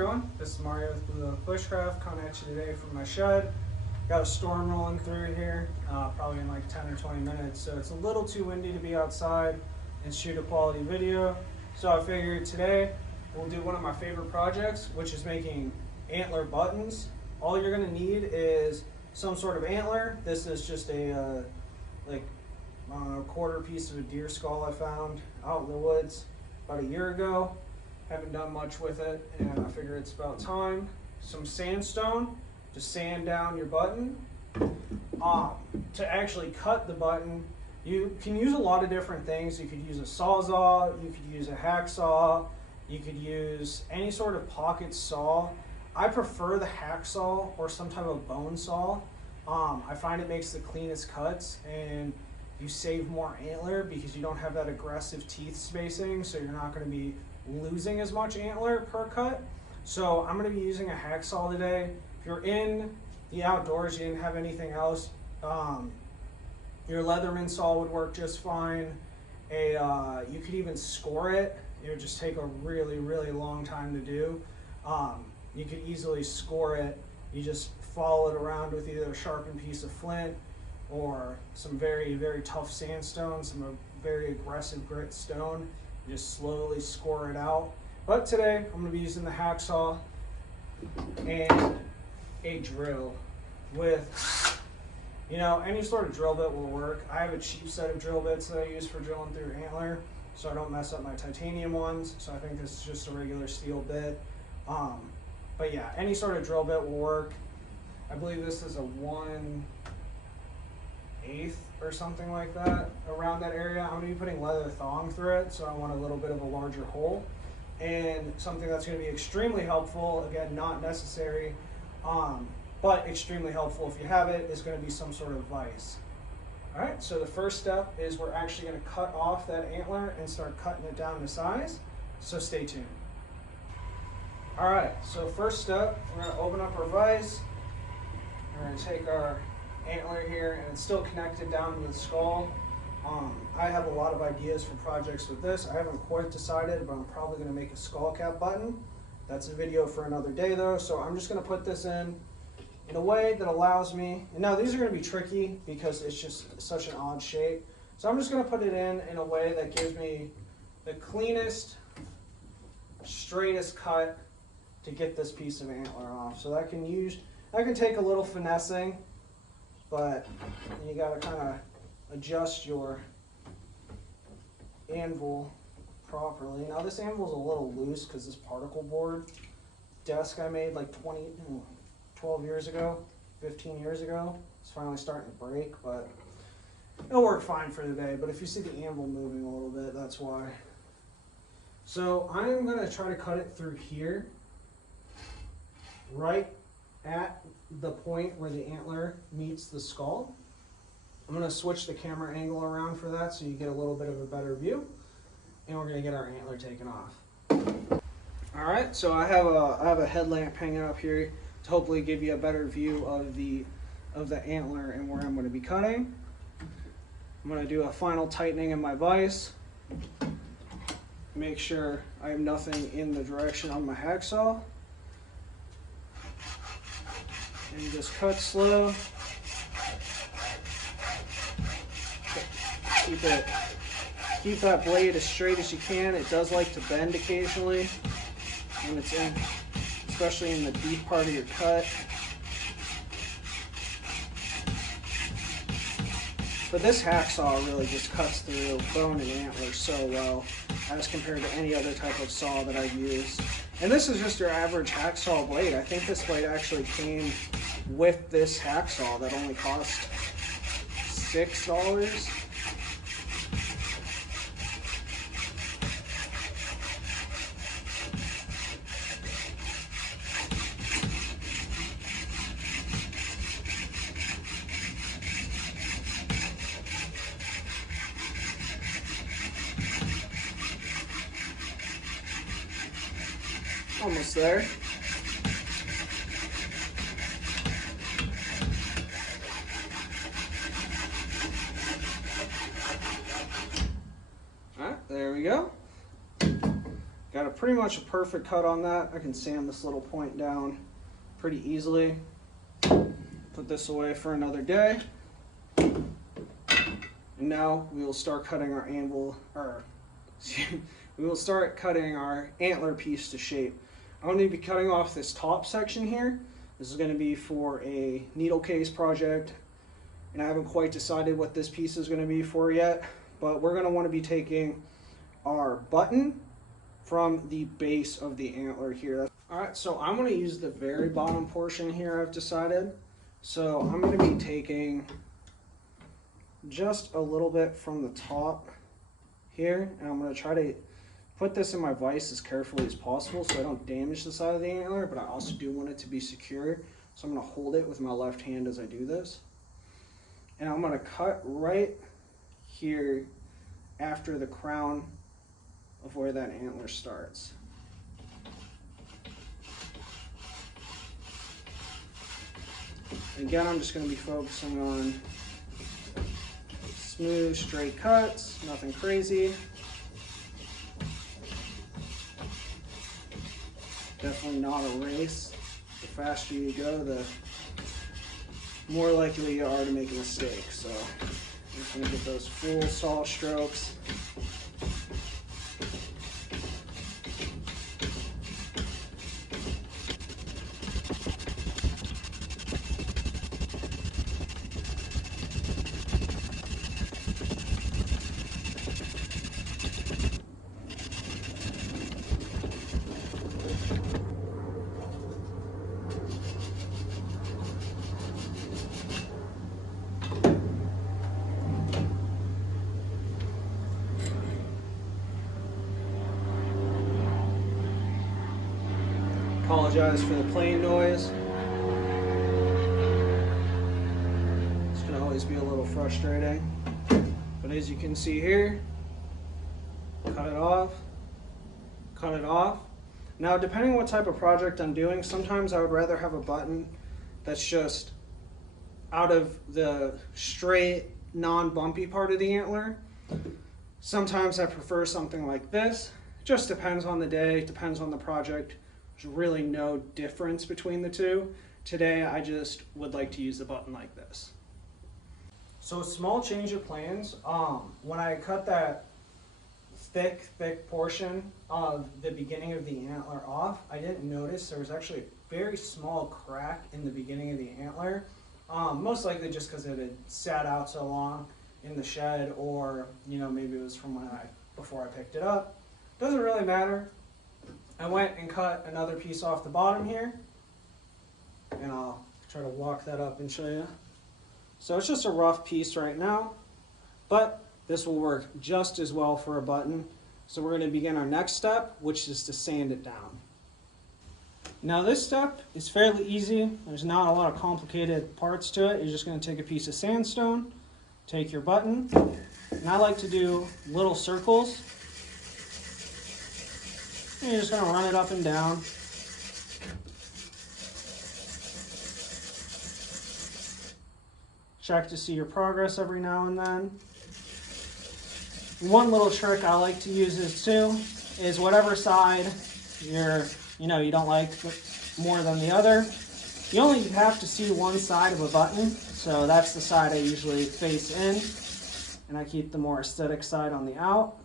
everyone, this is Mario with Blue Oak Bushcraft coming at you today from my shed. Got a storm rolling through here, probably in like 10 or 20 minutes, so it's a little too windy to be outside and shoot a quality video. So I figured today we'll do one of my favorite projects, which is making antler buttons. All you're going to need is some sort of antler. This is just a quarter piece of a deer skull I found out in the woods about a year ago. Haven't done much with it, and I figure it's about time. Some sandstone to sand down your button. To actually cut the button, you can use a lot of different things. You could use a sawzall, you could use a hacksaw, you could use any sort of pocket saw. I prefer the hacksaw or some type of bone saw. I find it makes the cleanest cuts, and you save more antler because you don't have that aggressive teeth spacing, so you're not going to be losing as much antler per cut. So I'm going to be using a hacksaw today. If you're in the outdoors, you didn't have anything else, your Leatherman saw would work just fine. You could even score it. It would just take a really, really long time to do. You could easily score it. You just follow it around with either a sharpened piece of flint or some very, very tough sandstone, some very aggressive grit stone. You just slowly score it out. But today I'm going to be using the hacksaw and a drill with, any sort of drill bit will work. I have a cheap set of drill bits that I use for drilling through antler, so I don't mess up my titanium ones. So I think this is just a regular steel bit. But yeah, any sort of drill bit will work. I believe this is a 1/8 or something like that, around that area. I'm going to be putting leather thong through it, so I want a little bit of a larger hole. And something that's going to be extremely helpful, again, not necessary, but extremely helpful if you have it, is going to be some sort of vise. All right, so the first step is we're actually going to cut off that antler and start cutting it down to size, so stay tuned. All right, so first step, we're going to open up our vise. We're going to take our antler here, and it's still connected down to the skull. I have a lot of ideas for projects with this. I haven't quite decided, but I'm probably going to make a skull cap button. That's a video for another day though, so I'm just going to put this in a way that allows me, and now these are going to be tricky because it's just such an odd shape. So I'm just going to put it in a way that gives me the cleanest, straightest cut to get this piece of antler off. So that can take a little finessing, but you got to kind of adjust your anvil properly. Now this anvil's a little loose because this particle board desk I made like 12 years ago, 15 years ago, it's finally starting to break, but it'll work fine for today. But if you see the anvil moving a little bit, that's why. So I'm going to try to cut it through here, right at the point where the antler meets the skull. I'm going to switch the camera angle around for that so you get a little bit of a better view, and we're going to get our antler taken off. All right, so I have a headlamp hanging up here to hopefully give you a better view of the antler and where I'm going to be cutting. I'm going to do a final tightening in my vise. Make sure I have nothing in the direction of my hacksaw. And just cut slow. Keep that blade as straight as you can. It does like to bend occasionally when it's in, especially in the deep part of your cut. But this hacksaw really just cuts through bone and antler so well as compared to any other type of saw that I've used. And this is just your average hacksaw blade. I think this blade actually came with this hacksaw that only cost $6. Almost there. All right, there we go. Got a pretty much a perfect cut on that. I can sand this little point down pretty easily. Put this away for another day. And now we will start cutting our we will start cutting our antler piece to shape. I'm going to be cutting off this top section here. This is going to be for a needle case project, and I haven't quite decided what this piece is going to be for yet, but we're going to want to be taking our button from the base of the antler here. Alright, so I'm going to use the very bottom portion here, I've decided. So I'm going to be taking just a little bit from the top here, and I'm going to try to put this in my vise as carefully as possible so I don't damage the side of the antler, but I also do want it to be secure. So I'm going to hold it with my left hand as I do this. And I'm going to cut right here after the crown of where that antler starts. Again, I'm just going to be focusing on smooth, straight cuts, nothing crazy. Definitely not a race. The faster you go, the more likely you are to make a mistake. So I'm just going to get those full saw strokes. Apologize for the plane noise. This can always be a little frustrating. But as you can see here, cut it off, cut it off. Now, depending on what type of project I'm doing, sometimes I would rather have a button that's just out of the straight, non-bumpy part of the antler. Sometimes I prefer something like this. It just depends on the day, depends on the project. There's really no difference between the two. Today, I just would like to use a button like this. So, small change of plans. When I cut that thick portion of the beginning of the antler off, I didn't notice there was actually a very small crack in the beginning of the antler. Most likely just because it had sat out so long in the shed, or maybe it was from before I picked it up. Doesn't really matter. I went and cut another piece off the bottom here, and I'll try to walk that up and show you. So it's just a rough piece right now, but this will work just as well for a button. So we're going to begin our next step, which is to sand it down. Now this step is fairly easy. There's not a lot of complicated parts to it. You're just going to take a piece of sandstone, take your button, and I like to do little circles. And you're just going to run it up and down. Check to see your progress every now and then. One little trick I like to use is whatever side you don't like more than the other. You only have to see one side of a button, so that's the side I usually face in, and I keep the more aesthetic side on the out.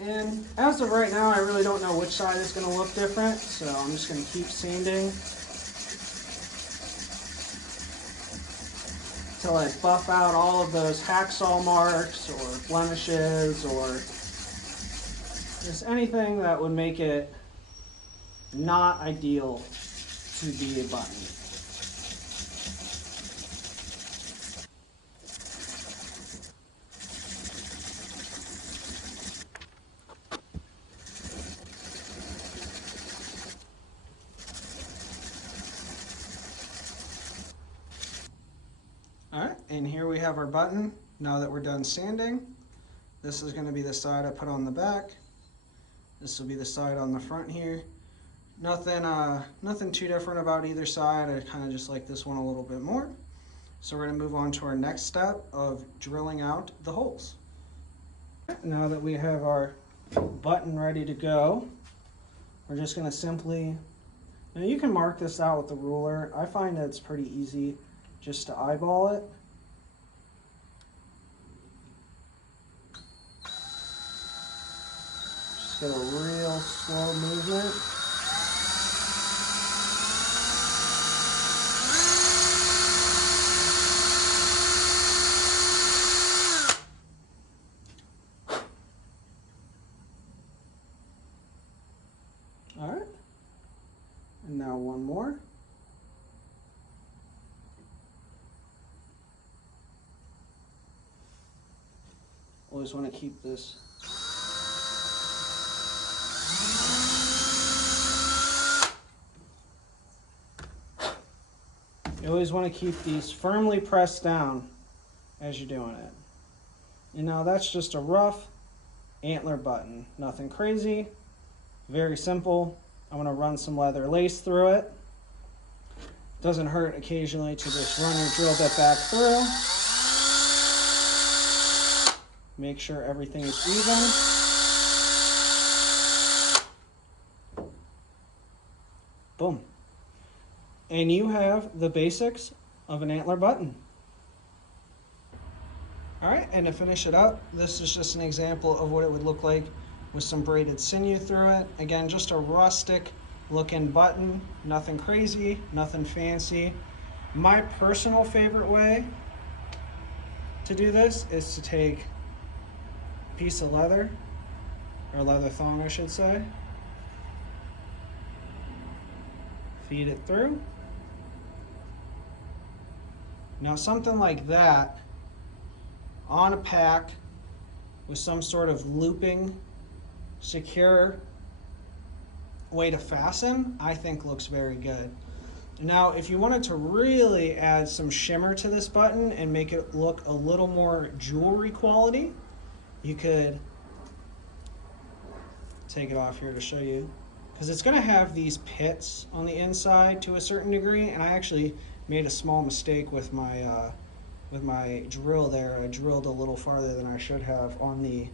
And as of right now, I really don't know which side is going to look different, so I'm just going to keep sanding until I buff out all of those hacksaw marks or blemishes or just anything that would make it not ideal to be a button. Alright, and here we have our button. Now that we're done sanding, this is going to be the side I put on the back. This will be the side on the front here. Nothing too different about either side. I kind of just like this one a little bit more. So we're going to move on to our next step of drilling out the holes. Now that we have our button ready to go. We're just going to simply, now you can mark this out with the ruler. I find that it's pretty easy just to eyeball it. Just get a real slow movement. All right, and now one more. Always want to keep this. You always want to keep these firmly pressed down as you're doing it. And now that's just a rough antler button, nothing crazy. Very simple. I'm going to run some leather lace through it. Doesn't hurt occasionally to just run your drill bit back through. Make sure everything is even. Boom. And you have the basics of an antler button. All right, and to finish it up, this is just an example of what it would look like with some braided sinew through it. Again, just a rustic looking button, nothing crazy, nothing fancy. My personal favorite way to do this is to take a piece of leather, or leather thong I should say, feed it through. Now something like that on a pack with some sort of looping secure way to fasten, I think looks very good. Now if you wanted to really add some shimmer to this button and make it look a little more jewelry quality, you could take it off here to show you, because it's going to have these pits on the inside to a certain degree, and I actually made a small mistake with my drill there. I drilled a little farther than I should have on the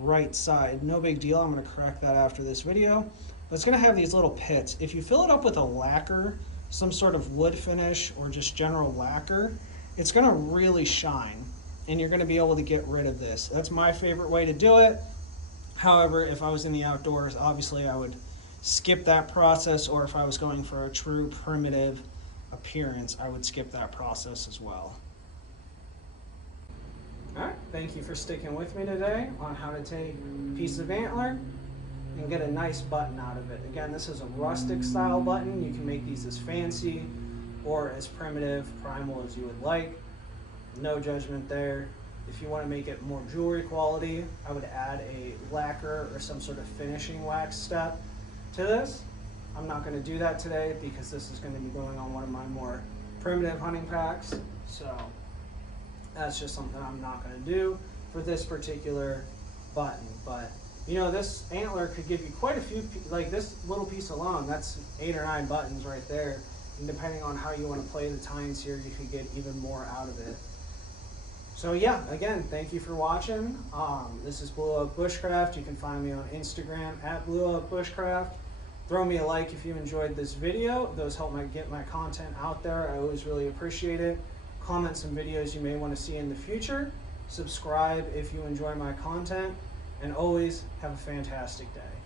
right side. No big deal, I'm going to correct that after this video. But it's going to have these little pits. If you fill it up with a lacquer, some sort of wood finish or just general lacquer, it's going to really shine and you're going to be able to get rid of this. That's my favorite way to do it. However, if I was in the outdoors, obviously I would skip that process, or if I was going for a true primitive appearance, I would skip that process as well. Alright, thank you for sticking with me today on how to take a piece of antler and get a nice button out of it. Again, this is a rustic style button. You can make these as fancy or as primitive, primal as you would like. No judgment there. If you want to make it more jewelry quality, I would add a lacquer or some sort of finishing wax step to this. I'm not going to do that today because this is going to be going on one of my more primitive hunting packs. So that's just something I'm not going to do for this particular button. But you know, this antler could give you quite a few, like this little piece alone, that's 8 or 9 buttons right there. And depending on how you want to play the tines here, you could get even more out of it. So yeah, again, thank you for watching. This is Blue Oak Bushcraft. You can find me on Instagram at Blue Oak Bushcraft. Throw me a like if you enjoyed this video. Those help get my content out there. I always really appreciate it. Comment some videos you may want to see in the future. Subscribe if you enjoy my content. And always have a fantastic day.